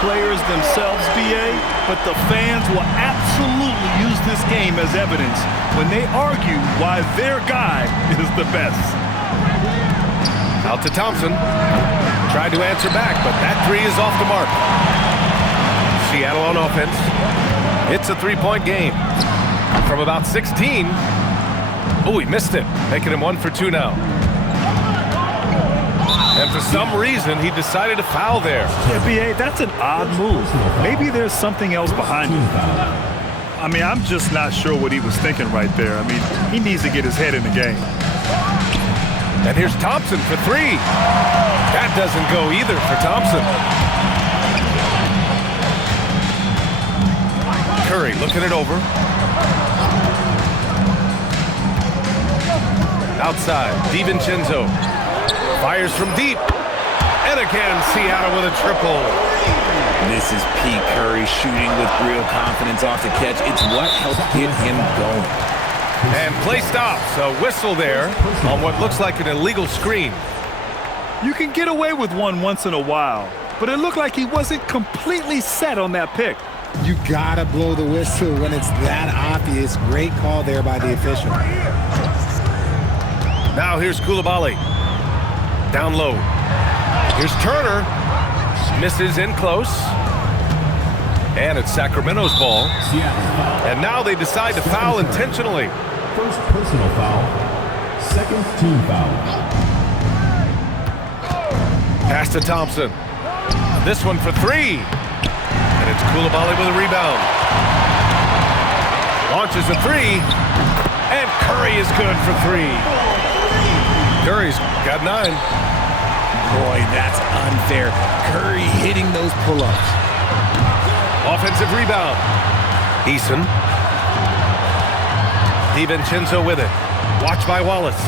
players themselves, BA, but the fans will absolutely use this game as evidence when they argue why their guy is the best. Out to Thompson. Tried to answer back, but that three is off the mark. Seattle on offense. It's a three-point game. From about 16. Oh, he missed it. Making him 1 for 2 now. And for some reason, he decided to foul there. Yeah, BA, that's an odd move. Maybe there's something else behind it. I mean, I'm just not sure what he was thinking right there. I mean, he needs to get his head in the game. And here's Thompson for 3. That doesn't go either for Thompson. Curry looking it over. Outside, DiVincenzo fires from deep. And again, Seattle with a triple. This is Pete Curry shooting with real confidence off the catch. It's what helped get him going. And play stops. A whistle there on what looks like an illegal screen. You can get away with one once in a while, but it looked like he wasn't completely set on that pick. You gotta blow the whistle when it's that obvious. Great call there by the official. Now here's Coulibaly. Down low. Here's Turner. Misses in close. And it's Sacramento's ball. And now they decide to foul intentionally. First personal foul. Second team foul. Pass to Thompson. This one for 3. And it's Coulibaly with a rebound. Launches a 3. And Curry is good for 3. Curry's got 9. Boy, that's unfair. Curry hitting those pull-ups. Offensive rebound. Eason. DiVincenzo with it. Watch by Wallace.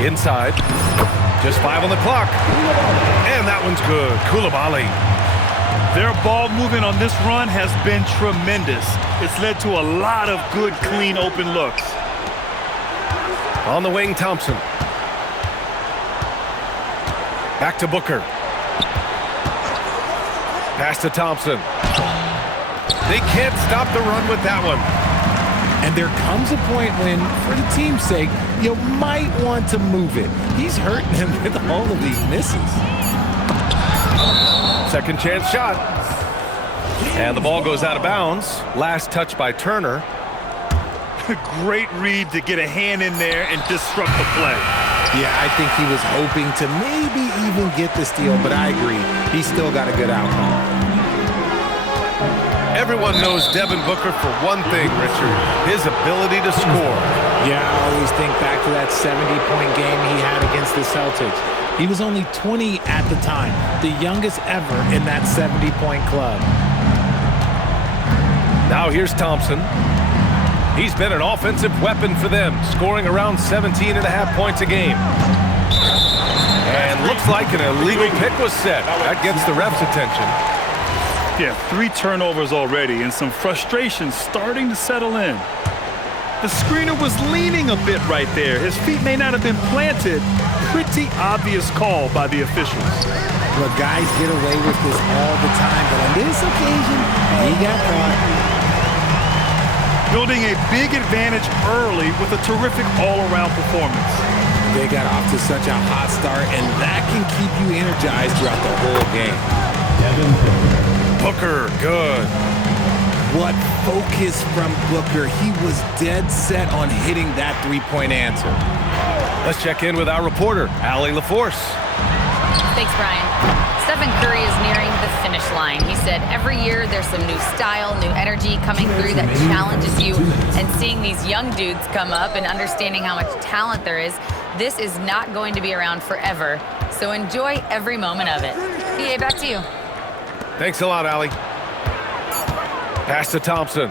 Inside. Just 5 on the clock. And that one's good. Coulibaly. Their ball movement on this run has been tremendous. It's led to a lot of good, clean, open looks. On the wing, Thompson. Back to Booker. Pass to Thompson. They can't stop the run with that one. And there comes a point when, for the team's sake, you might want to move it. He's hurting them with all of these misses. Second chance shot. And the ball goes out of bounds. Last touch by Turner. Great read to get a hand in there and disrupt the play. Yeah, I think he was hoping to maybe even get the steal, but I agree. He still got a good outcome. Everyone knows Devin Booker for one thing, Richard, his ability to score. Yeah, I always think back to that 70-point game he had against the Celtics. He was only 20 at the time, the youngest ever in that 70-point club. Now here's Thompson. He's been an offensive weapon for them, scoring around 17.5 points a game. And looks like an illegal pick was set. That gets the ref's attention. Yeah, 3 turnovers already and some frustration starting to settle in. The screener was leaning a bit right there. His feet may not have been planted. Pretty obvious call by the officials. Look, guys get away with this all the time, but on this occasion, he got caught. Building a big advantage early with a terrific all-around performance. They got off to such a hot start, and that can keep you energized throughout the whole game. Booker, good. What focus from Booker. He was dead set on hitting that three-point answer. Let's check in with our reporter, Allie LaForce. Thanks, Brian. Stephen Curry is nearing the finish line. He said every year there's some new style, new energy coming through that challenges you. And seeing these young dudes come up and understanding how much talent there is, this is not going to be around forever. So enjoy every moment of it. BA, back to you. Thanks a lot, Allie. Pass to Thompson.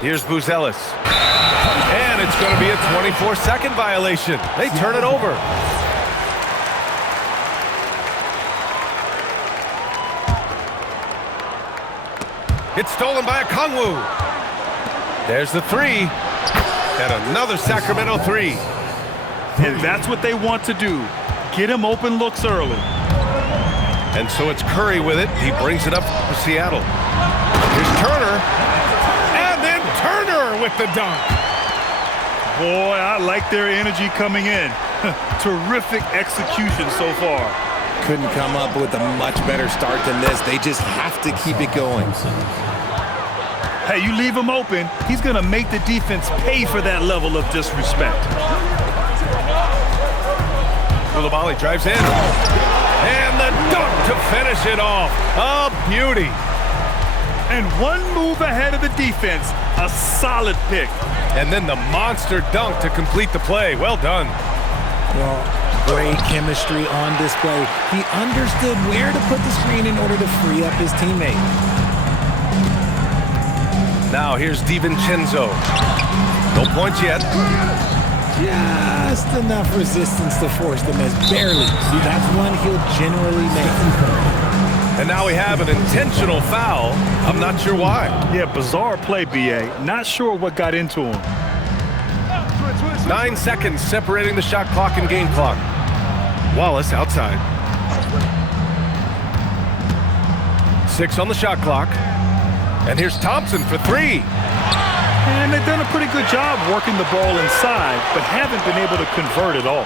Here's Buzelis. And it's going to be a 24-second violation. They turn it over. It's stolen by Okongwu. There's the 3. And another Sacramento 3. And that's what they want to do. Get him open looks early. And so it's Curry with it. He brings it up for Seattle. Here's Turner. And then Turner with the dunk. Boy, I like their energy coming in. Terrific execution so far. Couldn't come up with a much better start than this. They just have to keep it going. Hey, you leave him open, he's going to make the defense pay for that level of disrespect. Coulibaly drives in. And the dunk to finish it off. A beauty. And one move ahead of the defense. A solid pick. And then the monster dunk to complete the play. Well done. Well, great chemistry on display. He understood where to put the screen in order to free up his teammate. Now here's DiVincenzo. No points yet. Just enough resistance to force the miss. Barely. That's one he'll generally make. And now we have an intentional foul. I'm not sure why. Yeah, bizarre play, B.A. Not sure what got into him. 9 seconds separating the shot clock and game clock. Wallace outside. 6 on the shot clock. And here's Thompson for 3. And they've done a pretty good job working the ball inside, but haven't been able to convert at all.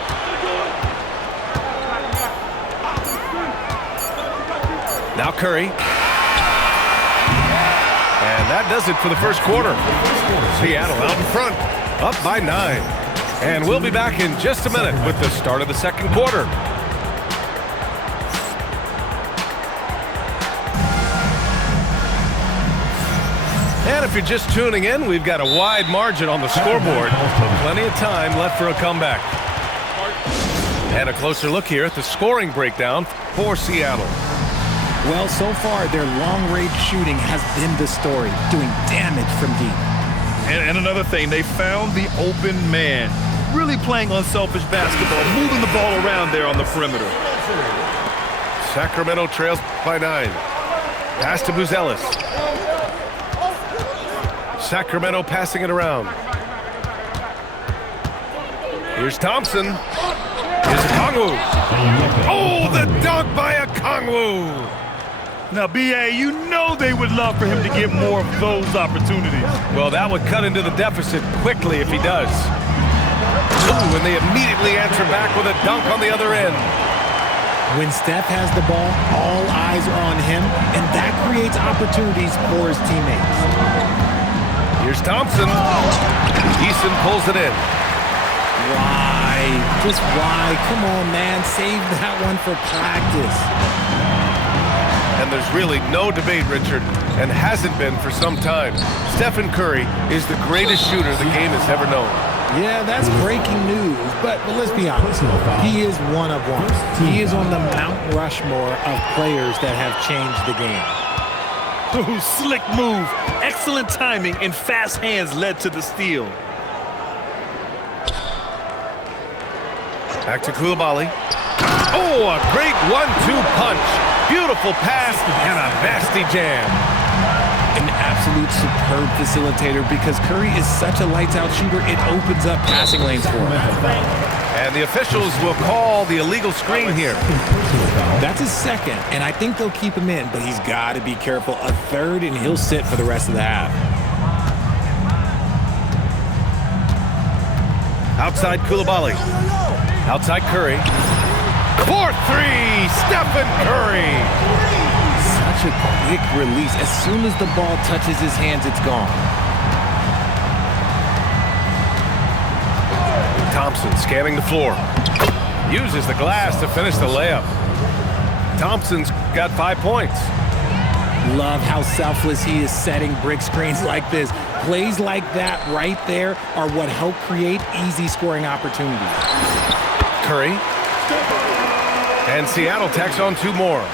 Now Curry. And that does it for the first quarter. Seattle out in front, up by 9. And we'll be back in just a minute with the start of the second quarter. And if you're just tuning in, we've got a wide margin on the scoreboard. Plenty of time left for a comeback. And a closer look here at the scoring breakdown for Seattle. Well, so far, their long-range shooting has been the story, doing damage from deep. And another thing, they found the open man. Really playing unselfish basketball, moving the ball around there on the perimeter. Sacramento trails by 9. Pass to Buzelis. Sacramento passing it around. Here's Thompson. Here's Okongwu. Oh, the dunk by Okongwu. Now, B.A., you know they would love for him to get more of those opportunities. Well, that would cut into the deficit quickly if he does. Ooh, and they immediately answer back with a dunk on the other end. When Steph has the ball, all eyes are on him, and that creates opportunities for his teammates. Here's Thompson. Eason pulls it in. Why? Just why? Come on, man. Save that one for practice. And there's really no debate, Richard, and hasn't been for some time. Stephen Curry is the greatest shooter the game has ever known. Yeah, that's breaking news, but let's be honest. He is one of one. He is on the Mount Rushmore of players that have changed the game. Ooh, slick move. Excellent timing and fast hands led to the steal. Back to Coulibaly. Oh, a great 1-2 punch. Beautiful pass and a nasty jam. An absolute superb facilitator because Curry is such a lights-out shooter, it opens up passing lanes for him. And the officials will call the illegal screen here. That's his second, and I think they'll keep him in, but he's got to be careful. A third, and he'll sit for the rest of the half. Outside Coulibaly. Outside Curry. 4-3, Stephen Curry. Such a quick release. As soon as the ball touches his hands, it's gone. Thompson scanning the floor. Uses the glass to finish the layup. Thompson's got 5 points. Love how selfless he is setting brick screens like this. Plays like that right there are what help create easy scoring opportunities. Curry. And Seattle tacks on 2 more.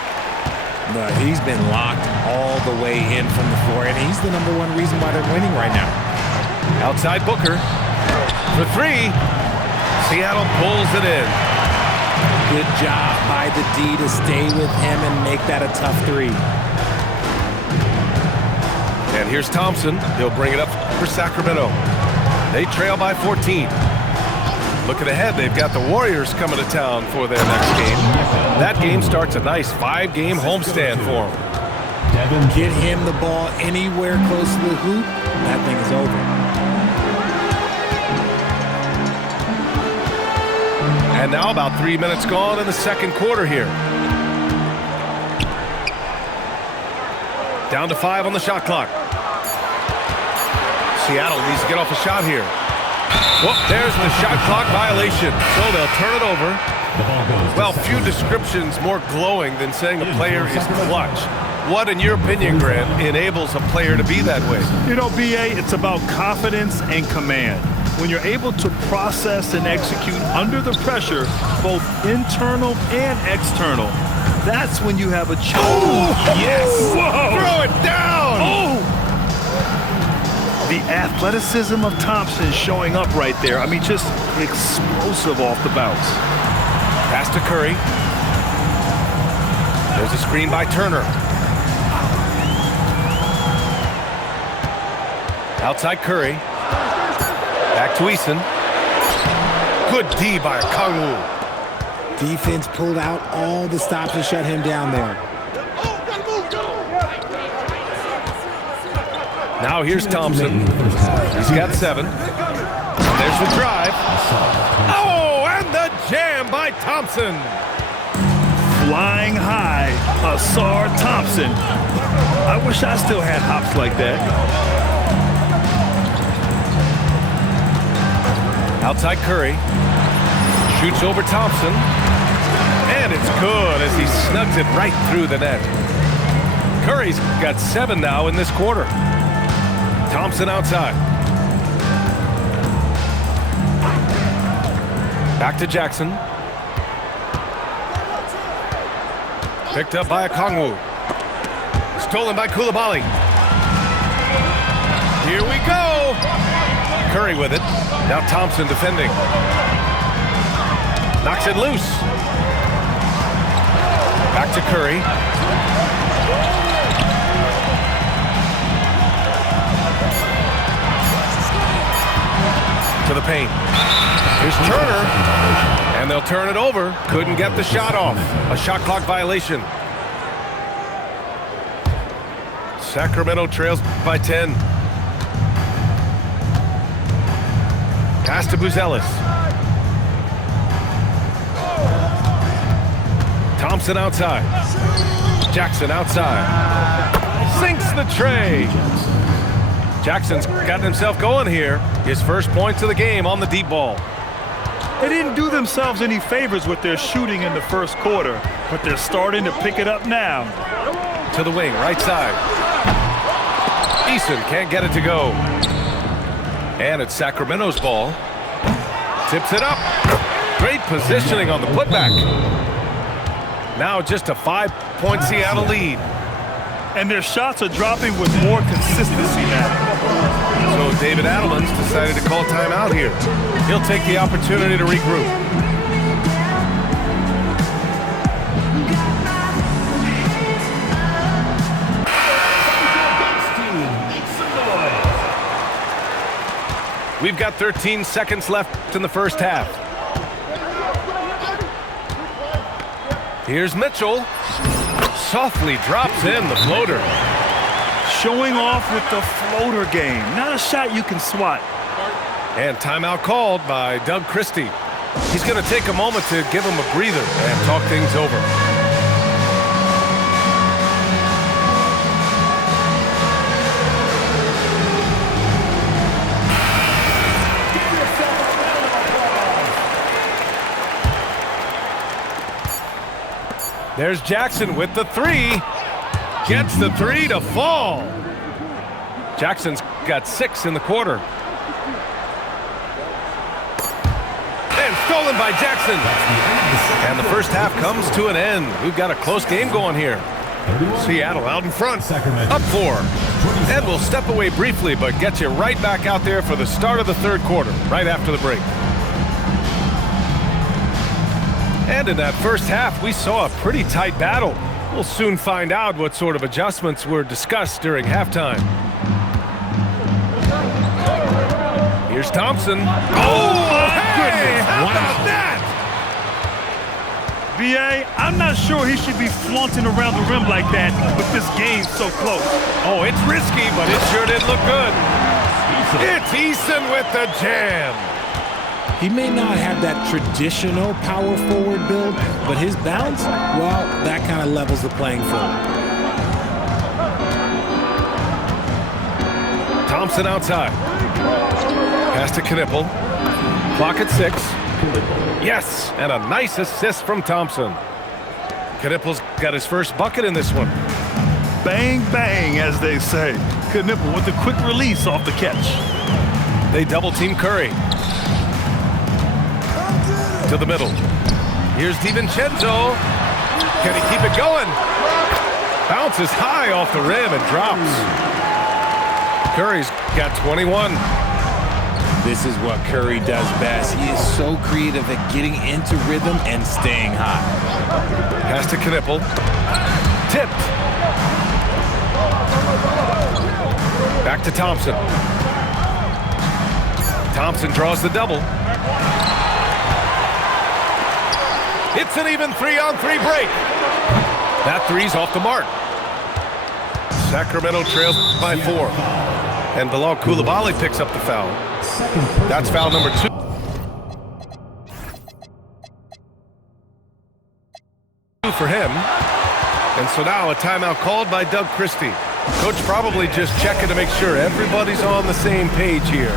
But he's been locked all the way in from the floor, and he's the #1 reason why they're winning right now. Outside Booker. For 3. Seattle pulls it in. Good job by the D to stay with him and make that a tough 3. And here's Thompson. He'll bring it up for Sacramento. They trail by 14. Looking ahead, they've got the Warriors coming to town for their next game. That game starts a nice 5-game homestand for them. Get him the ball anywhere close to the hoop, that thing is over. And now about 3 minutes gone in the second quarter here. Down to 5 on the shot clock. Seattle needs to get off a shot here. Whoop, there's the shot clock violation. So they'll turn it over. Well, few descriptions more glowing than saying a player is clutch. What, in your opinion, Grant, enables a player to be that way? You know, B.A., it's about confidence and command. When you're able to process and execute under the pressure, both internal and external, that's when you have a chance. Oh, yes! Whoa. Throw it down! Oh! The athleticism of Thompson showing up right there. I mean, just explosive off the bounce. Pass to Curry. There's a screen by Turner. Outside Curry. Back to Eason. Good D by Kangwoo. Defense pulled out all the stops to shut him down there. Now here's Thompson. He's got 7. There's the drive. Oh, and the jam by Thompson. Flying high, Ausar Thompson. I wish I still had hops like that. Outside Curry. Shoots over Thompson. And it's good as he snugs it right through the net. Curry's got 7 now in this quarter. Thompson outside. Back to Jackson. Picked up by Okongwu. Stolen by Coulibaly. Here we go. Curry with it. Now Thompson defending. Knocks it loose. Back to Curry. To the paint. Here's Turner. And they'll turn it over. Couldn't get the shot off. A shot clock violation. Sacramento trails by 10. Pass to Buzelis. Thompson outside. Jackson outside. Sinks the tray. Jackson's got himself going here. His first points of the game on the deep ball. They didn't do themselves any favors with their shooting in the first quarter, but they're starting to pick it up now. To the wing, right side. Eason can't get it to go. And it's Sacramento's ball. Tips it up. Great positioning on the putback. Now just a 5-point Seattle lead. And their shots are dropping with more consistency now. So David Adelman's decided to call timeout here. He'll take the opportunity to regroup. We've got 13 seconds left in the first half. Here's Mitchell. Softly drops in the floater. Showing off with the floater game. Not a shot you can swat. And timeout called by Doug Christie. He's going to take a moment to give him a breather and talk things over. There's Jackson with the 3. Gets the 3 to fall. Jackson's got 6 in the quarter. And stolen by Jackson. And the first half comes to an end. We've got a close game going here. Seattle out in front. Up 4. And we'll step away briefly, but get you right back out there for the start of the third quarter, right after the break. And in that first half, we saw a pretty tight battle. We'll soon find out what sort of adjustments were discussed during halftime. Here's Thompson. Oh, goodness, how Wow. about that? B.A., I'm not sure he should be flaunting around the rim like that with this game so close. Oh, it's risky, but it sure did look good. It's Eason with the jam. He may not have that traditional power forward build, but his bounce, well, that kind of levels the playing field. Thompson outside. Pass to Knipple. Clock at 6. Yes, and a nice assist from Thompson. Knipple's got his first bucket in this one. Bang, bang, as they say. Knipple with a quick release off the catch. They double-team Curry. To the middle. Here's DiVincenzo. Can he keep it going? Bounces high off the rim and drops. Curry's got 21. This is what Curry does best. He is so creative at getting into rhythm and staying hot. Pass to Knipple. Tipped. Back to Thompson. Thompson draws the double. It's an even 3-on-3 break. That three's off the mark. Sacramento trails by 4. And Bilal Coulibaly picks up the foul. That's foul number 2. For him. And so now a timeout called by Doug Christie. Coach probably just checking to make sure everybody's on the same page here.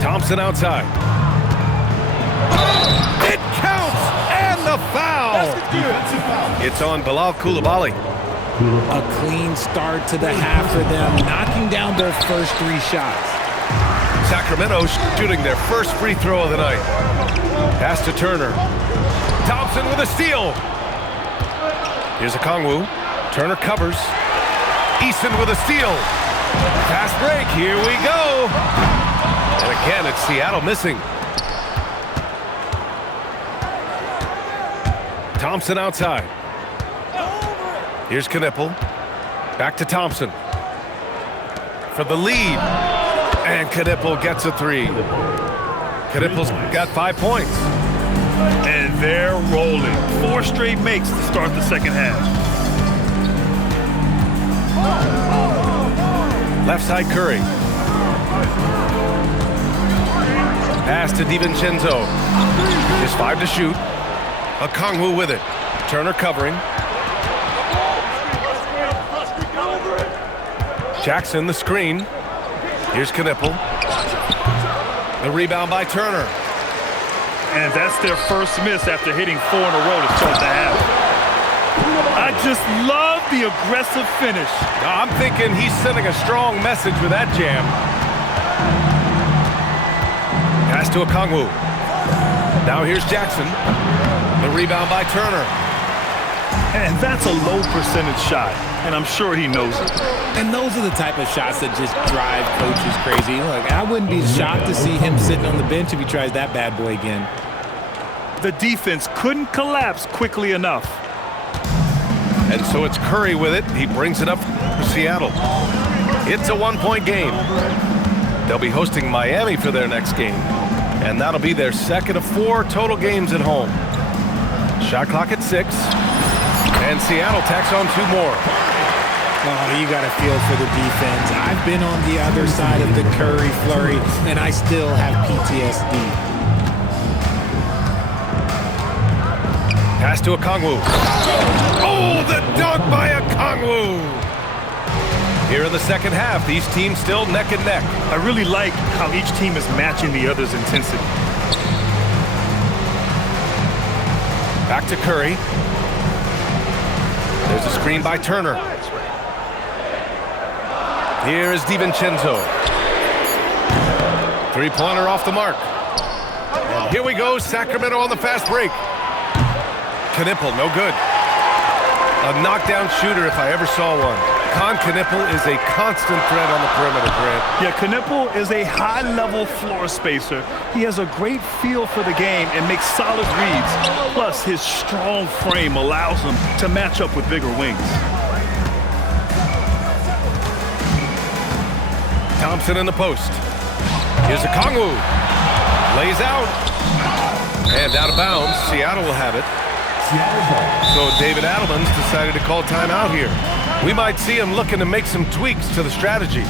Thompson outside. It counts! And the foul! It's on Bilal Coulibaly. A clean start to the half for them, knocking down their first 3 shots. Sacramento shooting their first free throw of the night. Pass to Turner. Thompson with a steal. Here's Okongwu. Turner covers. Eason with a steal. Fast break. Here we go. And again, it's Seattle missing. Thompson outside. Here's Knipple. Back to Thompson. For the lead. And Knipple gets a 3. Knipple's got 5 points. And they're rolling. 4 straight makes to start the second half. Left side Curry. Pass to DiVincenzo. Just 5 to shoot. Okongwu with it. Turner covering. Jackson the screen. Here's Knipple. The rebound by Turner. And that's their first miss after hitting 4 in a row to start the half. I just love the aggressive finish. Now, I'm thinking he's sending a strong message with that jam. Pass to Okongwu. Now here's Jackson. The rebound by Turner. And that's a low percentage shot, and I'm sure he knows it. And those are the type of shots that just drive coaches crazy. Look, I wouldn't be shocked to see him sitting on the bench if he tries that bad boy again. The defense couldn't collapse quickly enough. And so it's Curry with it. He brings it up for Seattle. It's a 1-point game. They'll be hosting Miami for their next game. And that'll be their second of 4 total games at home. Shot clock at 6. And Seattle tacks on 2 more. Oh, you got to feel for the defense. I've been on the other side of the Curry flurry, and I still have PTSD. Pass to Okongwu. Oh, the dunk by Okongwu! Here in the second half, these teams still neck and neck. I really like how each team is matching the other's intensity. Back to Curry. There's a screen by Turner. Here is DiVincenzo. 3-pointer off the mark. And here we go, Sacramento on the fast break. Knipple, no good. A knockdown shooter if I ever saw one. Con Knueppel is a constant threat on the perimeter, Grant. Yeah, Knueppel is a high-level floor spacer. He has a great feel for the game and makes solid reads. Plus, his strong frame allows him to match up with bigger wings. Thompson in the post. Here's a Kongwu. Lays out. And out of bounds. Seattle will have it. So David Adelman's decided to call timeout here. We might see him looking to make some tweaks to the strategy.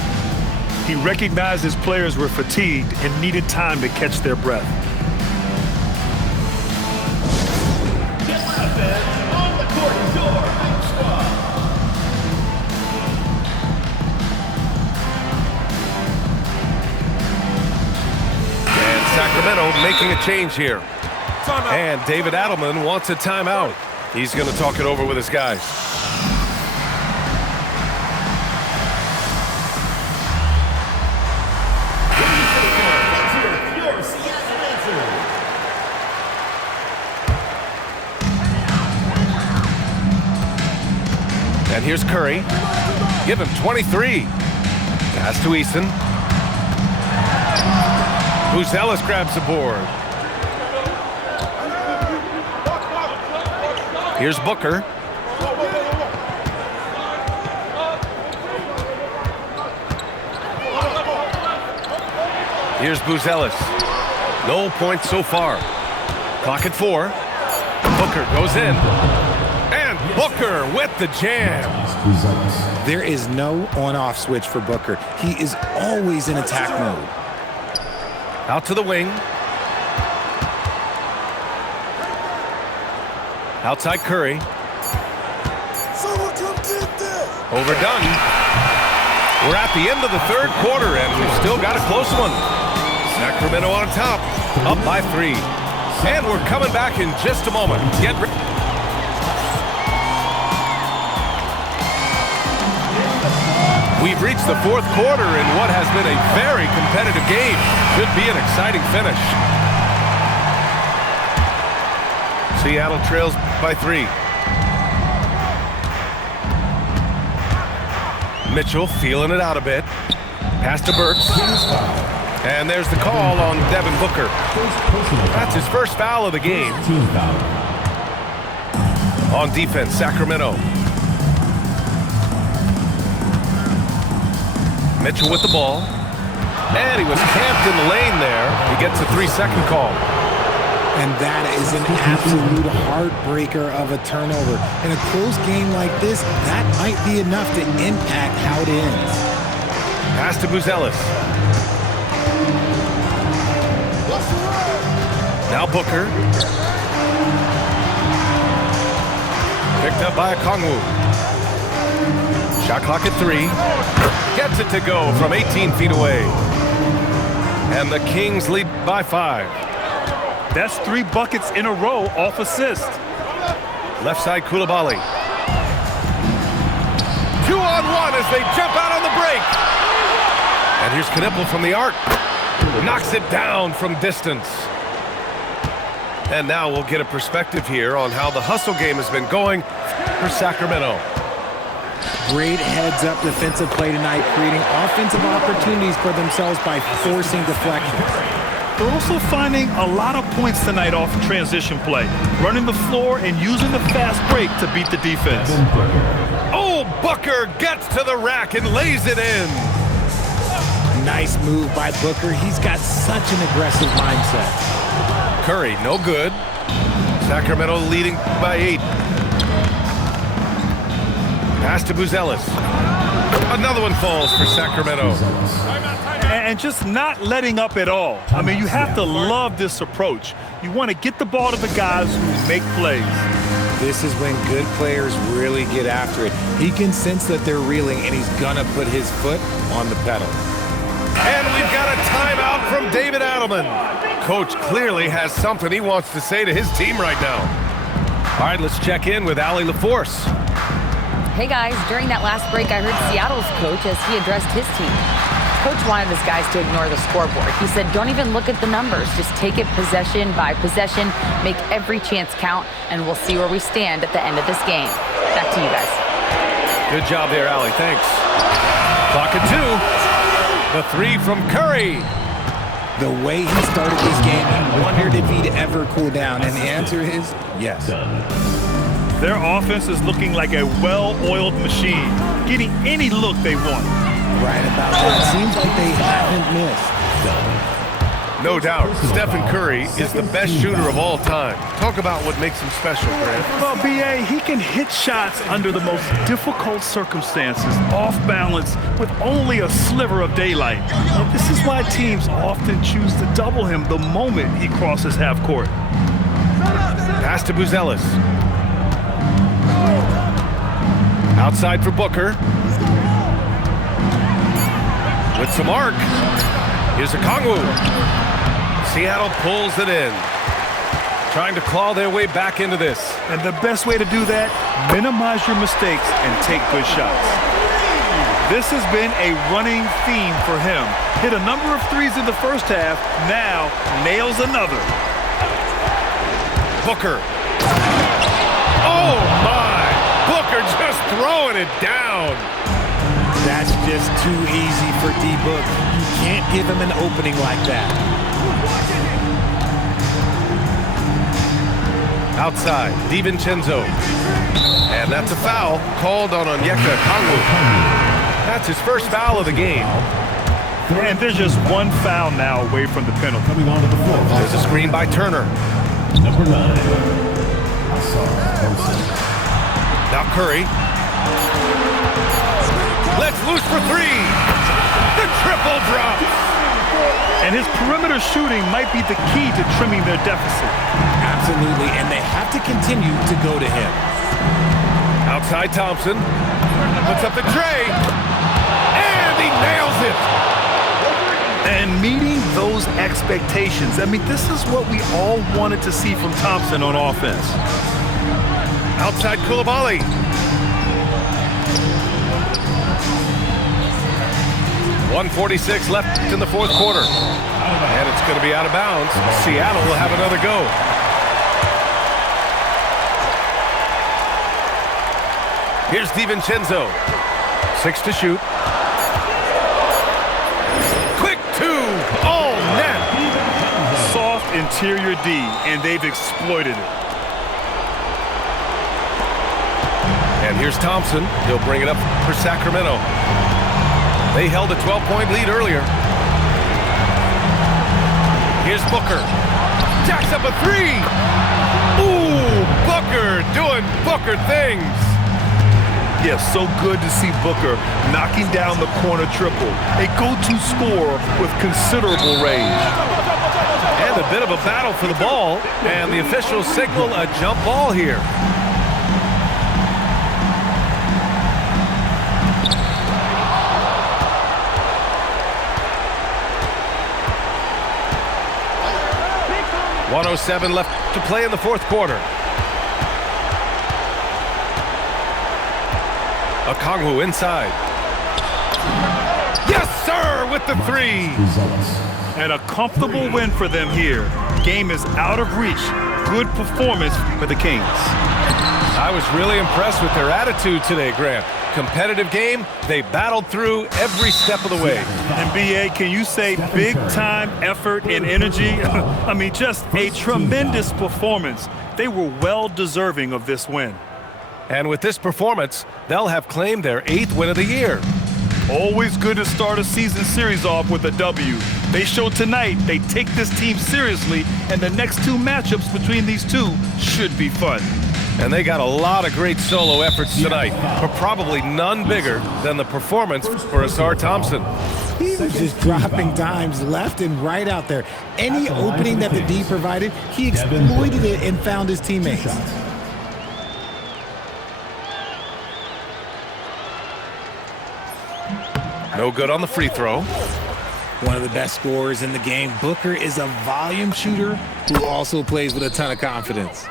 He recognized his players were fatigued and needed time to catch their breath. And Sacramento making a change here. And David Adelman wants a timeout. He's going to talk it over with his guys. And here's Curry. Give him 23. Pass to Eason. Buzelis grabs the board. Here's Booker. Here's Buzelis. No points so far. Clock at 4. Booker goes in. And Booker with the jam. There is no on-off switch for Booker. He is always in attack mode. Out to the wing. Outside Curry. Overdone. We're at the end of the third quarter, and we've still got a close one. Sacramento on top, up by 3. And we're coming back in just a moment. Get ready. We've reached the fourth quarter in what has been a very competitive game. Could be an exciting finish. Seattle trails by 3. Mitchell feeling it out a bit. Pass to Burks. And there's the call on Devin Booker. That's his first foul of the game. On defense, Sacramento. Mitchell with the ball. And he was camped in the lane there. He gets a 3-second call. And that is an absolute heartbreaker of a turnover. In a close game like this, that might be enough to impact how it ends. Pass to Buzelis. Now Booker. Picked up by a Kongwu. Shot clock at 3. Gets it to go from 18 feet away. And the Kings lead by 5. That's 3 buckets in a row off assist. Left side, Coulibaly. 2-on-1 as they jump out on the break. And here's Knueppel from the arc. Knocks it down from distance. And now we'll get a perspective here on how the hustle game has been going for Sacramento. Great heads-up defensive play tonight, creating offensive opportunities for themselves by forcing deflections. They're also finding a lot of points tonight off transition play, running the floor and using the fast break to beat the defense. Oh, Booker gets to the rack and lays it in. Nice move by Booker. He's got such an aggressive mindset. Curry, no good. Sacramento leading by 8. Pass to Buzelis. Another one falls for Sacramento. And just not letting up at all. I mean, you have to love this approach. You want to get the ball to the guys who make plays. This is when good players really get after it. He can sense that they're reeling, and he's gonna put his foot on the pedal. And we've got a timeout from David Adelman. Coach clearly has something he wants to say to his team right now. All right, let's check in with Allie LaForce. Hey guys, during that last break, I heard Seattle's coach as he addressed his team. Coach wanted his guys to ignore the scoreboard. He said, don't even look at the numbers. Just take it possession by possession, make every chance count, and we'll see where we stand at the end of this game. Back to you guys. Good job there, Allie. Thanks. Clock at 2. The 3 from Curry. The way he started this game, I wondered if he'd ever cool down, and the answer is yes. Their offense is looking like a well-oiled machine, getting any look they want. Right about that. Seems like they haven't missed. No doubt, Stephen Curry is the best shooter of all time. Talk about what makes him special, Grant. Well, B.A., he can hit shots under the most difficult circumstances, off balance, with only a sliver of daylight. And this is why teams often choose to double him the moment he crosses half court. Pass to Buzelis. Outside for Booker. With some arc. Here's Okongwu. Seattle pulls it in. Trying to claw their way back into this. And the best way to do that, minimize your mistakes and take good shots. This has been a running theme for him. Hit a number of threes in the first half, now nails another. Booker. Oh my! Booker just throwing it down. That's just too easy for D-Book. You can't give him an opening like that. Outside, DiVincenzo. And that's a foul called on Onyeka Okongwu. That's his first foul of the game. And there's just one foul now away from the penalty. Coming onto the floor. There's a screen by Turner. Number 9. Ausar Thompson. Now Curry. Let's loose for 3. The triple drop. And his perimeter shooting might be the key to trimming their deficit. Absolutely, and they have to continue to go to him. Outside Thompson. Puts up the tray. And he nails it. And meeting those expectations. I mean, this is what we all wanted to see from Thompson on offense. Outside Coulibaly. .146 left in the fourth quarter. And it's going to be out of bounds. Seattle will have another go. Here's DiVincenzo. 6 to shoot. Quick 2. All net. Soft interior D, and they've exploited it. And here's Thompson. He'll bring it up for Sacramento. They held a 12-point lead earlier. Here's Booker. Jacks up a 3. Ooh, Booker doing Booker things. Yes, so good to see Booker knocking down the corner triple. A go-to scorer with considerable range. And a bit of a battle for the ball. And the officials signal a jump ball here. .107 left to play in the fourth quarter. Okongwu inside. Yes, sir, with the 3. And a comfortable win for them here. Game is out of reach. Good performance for the Kings. I was really impressed with their attitude today, Grant. Competitive game, they battled through every step of the way. And B.A., can you say big-time effort and energy? I mean, just a tremendous performance. They were well deserving of this win. And with this performance, they'll have claimed their 8th win of the year. Always good to start a season series off with a W. They showed tonight they take this team seriously, and the next 2 matchups between these two should be fun. And they got a lot of great solo efforts tonight, but probably none bigger than the performance for Ausar Thompson. He was just dropping dimes left and right out there. Any opening that the D provided, he exploited it and found his teammates. No good on the free throw. One of the best scorers in the game. Booker is a volume shooter who also plays with a ton of confidence.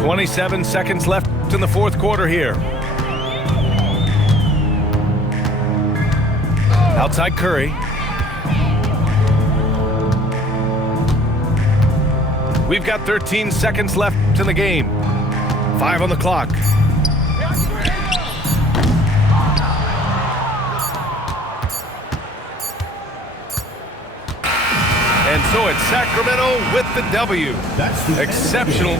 27 seconds left in the fourth quarter here. Outside Curry. We've got 13 seconds left in the game. 5 on the clock. And so it's Sacramento with the W. That's the Exceptional